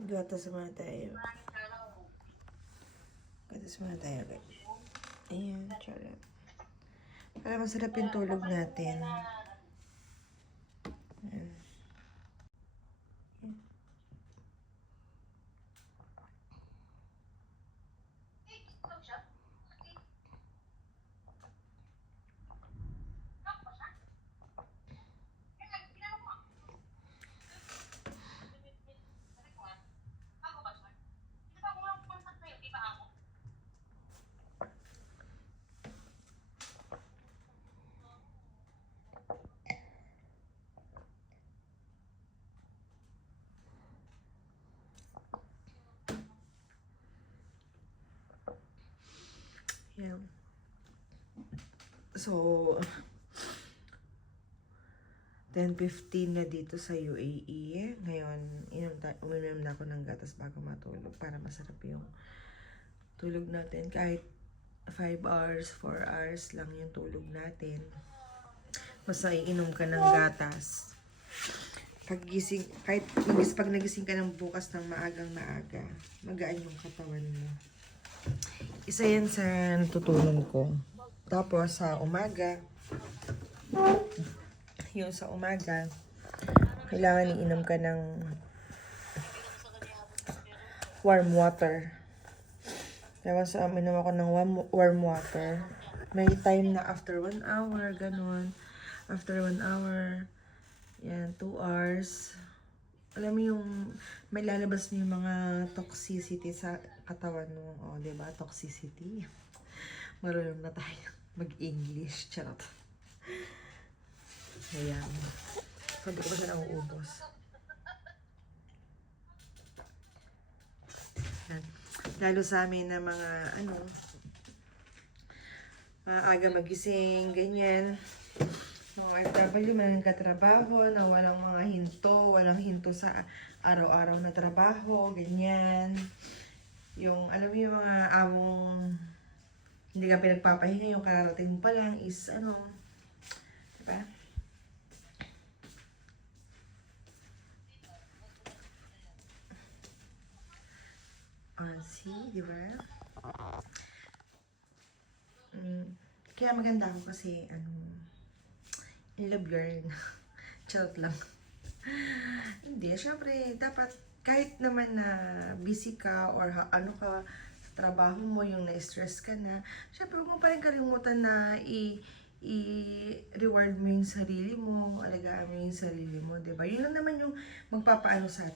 Gatas muna tayo. Gatas muna tayo, guys. Ayan, charot. Para masarap yung tulog natin. Ayan. Ayan. So, 10:15 na dito sa UAE. Ngayon, uminom na ako ng gatas bago matulog para masarap yung tulog natin. Kahit 5 hours, 4 hours lang yung tulog natin. Basta iinom ka ng gatas. Pagising, pag nagising ka ng bukas ng maagang maaga, magaan yung katawan mo. Isa yan sa natutulong ko. Tapos sa umaga, yung sa umaga, kailangan iinom ka ng warm water. Tapos uminom ako ng warm water. May time na after 1 hour, ganun. After 1 hour, yan, 2 hours. Alam mo yung may lalabas na yung mga toxicity sa katawan mo. O, diba? Toxicity. Marunong na tayo mag-English. Charot. Ayan. Sabi ko ba siya nauubos? Ayan. Lalo sa amin na mga, aga magising, ganyan. Mga OFW, maraming katrabaho, na walang mga walang hinto sa araw-araw na trabaho, ganyan. Yung, alam mo yung mga among hindi ka pinagpapahinga, yung kararating pa lang is, diba? See, diba? Kaya maganda ako kasi, in love girl. Charot lang. Hindi, syempre, dapat kahit naman na busy ka or ano ka sa trabaho mo, yung na-stress ka na, syempre huwag mo pa rin kalimutan na i-reward mo yung sarili mo, alagaan mo yung sarili mo, diba? Yun lang naman yung magpapaano sa